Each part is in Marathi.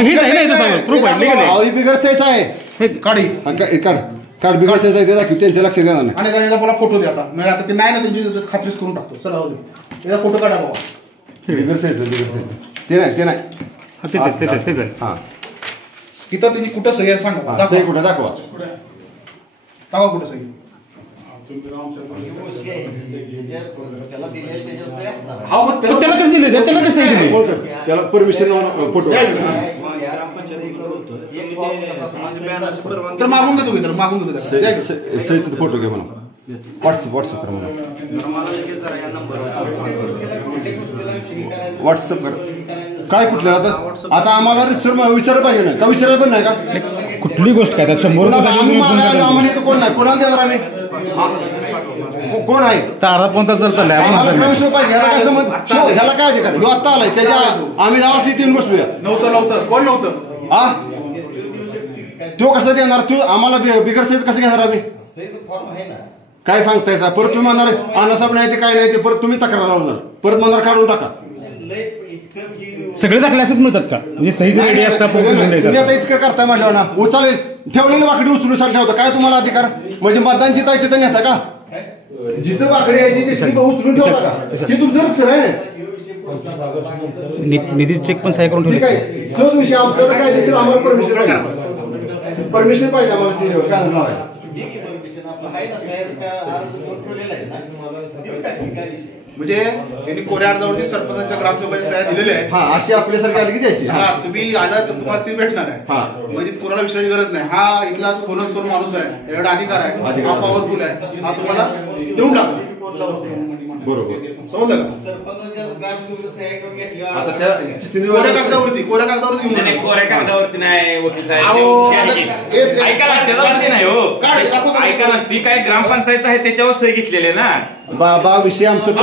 हेच आहे ना प्रूफ आहे बिगर साईज आहे काढी काढ बिगर साईज आहे ते दाखव त्यांच्या लक्षात येणार नाही. आणि त्याला मला फोटो द्या आता मी आता ते नाही ना त्यांची खात्रीच करून टाकतो. चला राहू दे त्याचा फोटो काढा बाबा. बिगर साईज ते नाही हां इथं त्यांची कुठं सही आहे सांगा. सही कुठं दाखवा कुठं सही हा मग त्याला कसं दिले त्याला कसं दिले त्याला परमिशन फोटो तर मागून घेतो की मागून घेतो सहीचा फोटो घे म्हणून व्हॉट्सअप कर म्हणून व्हॉट्सअप कर. काय कुठलं आता आम्हाला विचारलं पाहिजे ना का विचारायला पण नाही का कुठली गोष्ट काय 100 आम्हाला इथं कोण नाही कोणाला देणार आम्ही कोण आहे अर्धा पाऊण तास चाललाय पाहिजे ह्याला काय समज ह्याला काय अधिकार ह्यो आत्ता आलाय त्याच्या आम्ही 10 वाजता येऊन बसलोया. नव्हतं कोण नव्हतं हा तो कसं देणार तू आम्हाला बिगर साईज कसं घेणार आम्ही काय सांगताय परत तुम्ही म्हणणार अनासाहेब नाही ते काय नाही ते परत तुम्ही तक्रार लावणार परत म्हणणार काढून टाका. सगळे दाखले असेच मिळतात का म्हणजे सही रेडी असतात तुम्ही आता इतकं करताय म्हटलं ना उचालेल ठेवलेली वाकडी उचलून ठेवता काय तुम्हाला अधिकार म्हणजे मतदान जिथं आहे तिथं नेता का जिथं वाकडी आहे तिथे उचलून ठेवता का हे तुमचं सर आहे निधी चेक पण सही करून ठेवले तोच विषय आमचा काय दिसेल आम्हाला परमिशन पाहिजे आम्हाला ते पॅनल लावायला. म्हणजे यांनी कोऱ्या अर्जावरती सरपंचाच्या ग्रामसभेच्या सह्या दिलेल्या आहेत. हा अशी आपल्यासारखी आली की द्यायची. हा तुम्ही आला तर तुम्हाला ती भेटणार आहे म्हणजे कोणाला विश्वासाची गरज नाही. हा इथला खोलसोर माणूस आहे एवढा अधिकार आहे हा पॉवरफुल आहे हा तुम्हाला देऊन टाकतो. बरोबर समजलं कोऱ्या कागदावरती कोऱ्या कागदावरती नाही वकील साहेब ऐका ना त्याचा विषय नाही हो ऐका ना ती काय ग्रामपंचायत आहे त्याच्यावर सही घेतलेली ना बाबा विषय आमचं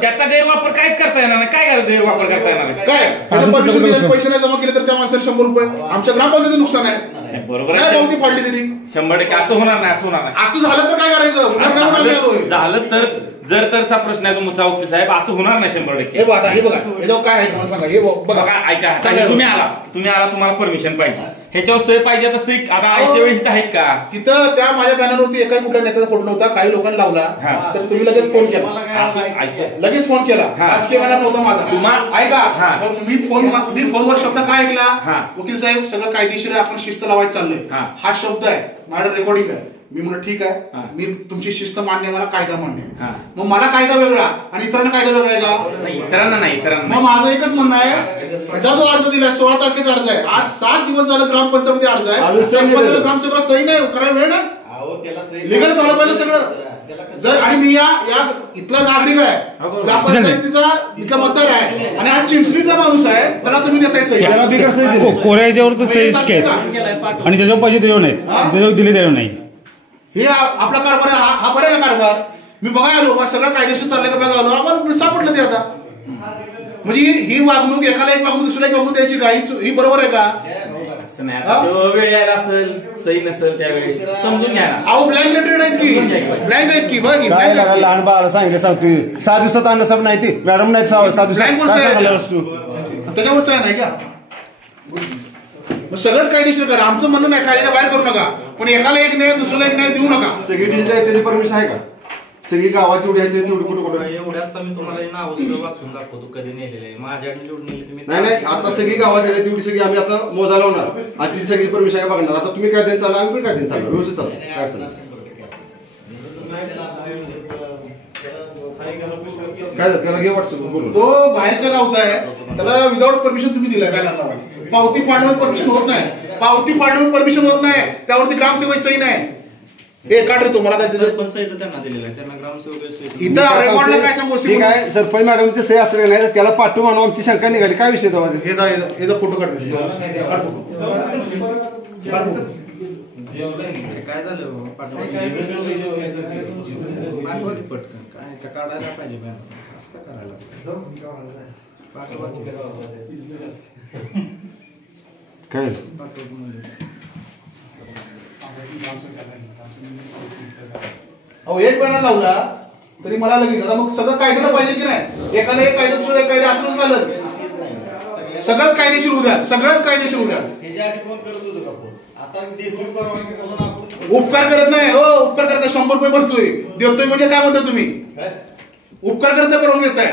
त्याचा गैरवापर काहीच करता येणार नाही. काय गैरवापर करता येणार काय परमिशन दिले पैसे नाही जमा केले तर त्या माणसाला 100 रुपये आमच्या ग्रामपंचायतीचं नुकसान आहे. बरोबर आहे पावती फाडली तरी 100% असं होणार नाही असं झालं तर काय करायचं झालं तर जर तरचा प्रश्न आहे तुमचा वकील साहेब असं होणार नाही 100%. हे बघा याच्यावर काय आहे मला सांगा हे बघा ऐका तुम्ही आला तुम्हाला परमिशन पाहिजे ह्याच्यावर सही पाहिजे आता सही आता आयत्या वेळी इथं आहेत का तिथं त्या माझ्या बॅनरवरती एकाही कुठल्या नेत्याचा फोटो नव्हता. काही लोकांनी लावला तर तुम्ही लगेच फोन केला राजकीय बॅनर नव्हता माझा. ऐका मी फोनवर शब्द काय ऐकला वकील साहेब सगळं कायदेशीर आपण शिस्त लावायचं चाललंय हा शब्द आहे माझं रेकॉर्डिंग आहे. मी म्हणलं ठीक आहे मी तुमची शिस्त मान्य मला कायदा मान्य आहे. मग मला कायदा वेगळा आणि इतरांना कायदा वेगळा आहे का? इतरांना नाही मग माझं एकच म्हणणं आहे त्याचा जो अर्ज दिलाय 16 तारखेचा अर्ज आहे आज 7 दिवस झालं ग्रामपंचायत अर्ज आहे ग्रामसेवकाला सही नाही करायला वेळ नाही लिगल झालं पाहिजे सगळं जर आणि मी या इथला नागरिक आहे ग्रामपंचायतीचा इथला मतदार आहे आणि आज चिंचणीचा माणूस आहे त्याला तुम्ही देताय सही कोऱ्याच्यावरच सही आणि ज्याच्यावर पाहिजे त्याच्यावर नाही ज्याच्यावर दिले त्याच्यावर नाही. हे आपला कारभार हा बरं ना कारभार मी बघायला आलो सगळं कायदेशीर चाललंय का बघा आलो आम्हाला सापडलं ते आता म्हणजे ही वागणूक एकाला एक वागणूक दुसऱ्याला एक वागणूक द्यायची का ही बरोबर आहे का? वेळ यायला असेल सही नसेल त्यावेळी समजून घ्या. अहो ब्लँक लेटेड आहेत की ब्लँक आहेत की बघ लहान बाळाला सांगितलं सांगते 6 दिवसात अन्न सब नाही ती मॅडम नाही 6 दिवसात त्याच्यावर सह्या नाही का? सगळंच कायदेशीर करा आमचं म्हणणं नाही कायद्याच्या बाहेर करू नका पण एकाला एक नाही दुसऱ्याला एक नाही देऊ नका. सगळी डिजिटल आहे त्याची परमिशन आहे का? सगळी गावाची एवढी आहे तेवढी कुठं एवढ्यात मी तुम्हाला नाव वाचून दाखवतो कधी नेलेलं आहे माझ्याकडे निवडून नेले तुम्ही नाही आता सगळी गावात आहे तेवढी सगळी आम्ही आता मोजा लावणार आणि ती सगळी परमिशन आहे बघणार. आता तुम्ही काय चालू आम्ही पण काय चालू व्यवस्थित चालू काय त्याला घे व्हॉट्सअप बोलून तो बाहेरच्या गावचा आहे त्याला विदाउट परमिशन तुम्ही दिलाय बॅनर लावायला. पावती फाडण्यावर परमिशन होत नाही पावती फाडण्यावर परमिशन होत नाही त्यावरती ग्रामसेवक सही नाही. हे काढ रे तुम्हाला काय त्यांना दिलेलं आहे त्यांना ग्रामसेवक इथं रेकॉर्डला काय सांगू ठीक आहे सरपंच मॅडमचे सही असले नाही त्याला पाठवू म्हणून आमची शंका निघाली काय विषय तो हे फोटो काढ काय झालं पटकन काय काढायला पाहिजे काय अहो एक बॅनर लावला तरी मला लगेच आता मग सगळं कायद्याला पाहिजे की नाही एकाला एक कायदा दुसरं एक कायदा असं झालं सगळंच कायदेशीर होऊ द्या, सगळंच कायदेशीर होऊ द्या. ह्याच्या आधी फोन करत होतो का फोन? आता देतोय परवानगी म्हणून आपण उपकार करत नाही हो, उपकार करत नाही. 100 रुपये भरतोय, देतोय म्हणजे काय म्हणता तुम्ही? उपकार करत नाही, परवानगी देताय.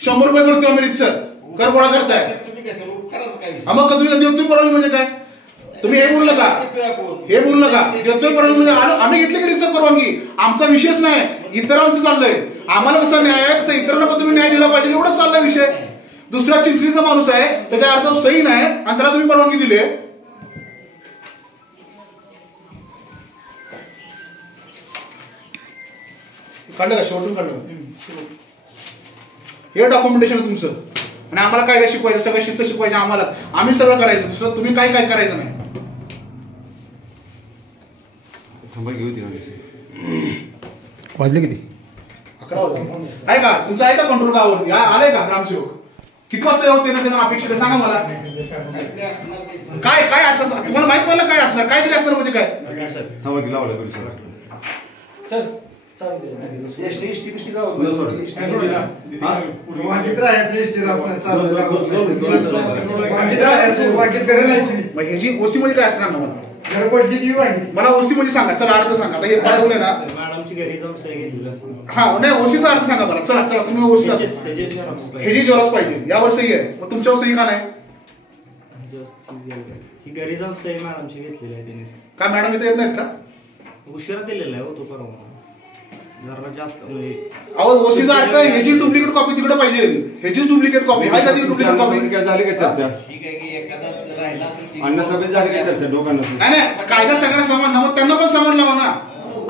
100 रुपये भरतोय आम्ही रितसर, कर गोळा करताय. तुम्ही काय सर उपकाराचं काय विषय? मग तुम्ही देतोय परवानगी म्हणजे काय? तुम्ही हे बोललं का? हे बोललं का? देतोय परवानगी म्हणजे आम्ही घेतली की रितसर परवानगी? आमचा विषयच नाही, इतरांचं चाललंय. आम्हाला कसा न्याय आहे तसं इतरांना पण तुम्ही न्याय दिला पाहिजे, एवढंच चाललाय विषय. दुसरा चिंचणीचा माणूस आहे, त्याच्या अर्जावर सही नाही आणि त्याला तुम्ही परवानगी दिली. काढलं का? शेवटून काढलं. हे डॉक्युमेंटेशन तुमचं आणि आम्हाला काय शिकवायचं, सगळं शिस्त शिकवायचं आम्हाला. आम्ही सगळं करायचं, दुसरं तुम्ही काय काय करायचं नाही. वाजले किती? 11 होते. आहे का तुमचं? आहे का कंट्रोल गावावर? आलंय का ग्रामसेवक? किती वाजता होते ना त्यांना अपेक्षित आहे सांगा मला. काय काय असणार तुम्हाला माहित पडलं? काय असणार? काय तरी असणार म्हणजे काय? ह्याची ओसी म्हणजे काय असणार मला? मला ओसी म्हणजे सांगा. चला अर्थ सांगा. आता हे पाठवले ना, हा नाही ओसीचा अर्थ सांगा मला. चला चला तुम्ही ओसी ह्याची जेरॉक्स पाहिजे. यावर सही आहे, मग तुमच्यावर सही का नाही? घरी जाऊन सही मॅडमची घेतलेली आहे त्यांनी. का मॅडम इथे येत नाहीत का? उशिरा दिलेला आहे हो तो परवा. जरा जास्त म्हणजे अहो ओसीचा अर्थ ह्याची डुप्लिकेट कॉपी तिकडे पाहिजे. ह्याची डुप्लिकेट कॉपी आहे का? ती डुप्लिकेट कॉपी काय झाली का चर्चा? ठीक आहे की एखादा राहिला असेल अण्णासभेत झाली का चर्चा दोघांना? नाही कायदा सगळ्यांना समान ना, मग त्यांना पण समान लावा ना.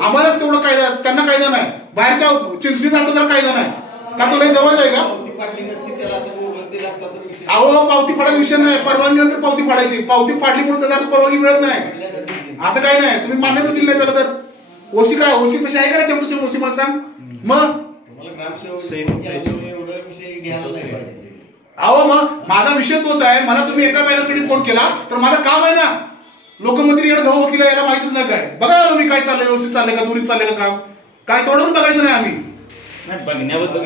आम्हालाच तेवढं कायदा, त्यांना कायदा नाही. बाहेरच्या चिंचणीचा असं तर कायदा नाही का? तो लय जवळ आहे का? पावती फाडली नसती त्याला असं बोगस दिला असता तर विषय. अहो पावती फाडायचा विषय नाही. परवानगी नंतर पावती फाडायची. पावती फाडली म्हणून त्याला परवानगी मिळत नाही असं काय नाही. तुम्ही मान्यता दिली नाही त्याला तर ओसी काय? ओसी तशी आहे का? सेम टू सेम ओसी मला सांग. मग तुम्हाला ग्रामसेवक एवढं विषय घ्यायला नाही पाहिजे. अहो मग माझा विषय तोच आहे. मला तुम्ही एका बॅलन्ससाठी फोन केला तर माझं काम आहे ना. लोकमंत्री येड जाऊ वकील याला माहितीच नाही काय. बघा मी काय चाललंय, व्यवस्थित चाललंय का, दुरीत चाललंय का काम? काय तोडून बघायचं नाही आम्ही. बघण्याबद्दल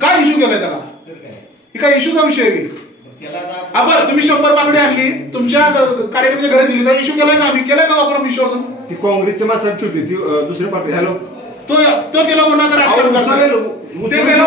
काय इश्यू केलाय त्याला? ही काय इश्यूचा विषय आहे? बरं तुम्ही 100 बाकडे आणली तुमच्या कार्यकर्त्याच्या घरी दिली, तर इश्यू केलाय का आम्ही? केलाय का आपण विश्वास? ती काँग्रेसच्या माणसाची होती ती दुसऱ्या पार्टी. हॅलो तो केला म्हणून आता राजकारण करतो. ते केलं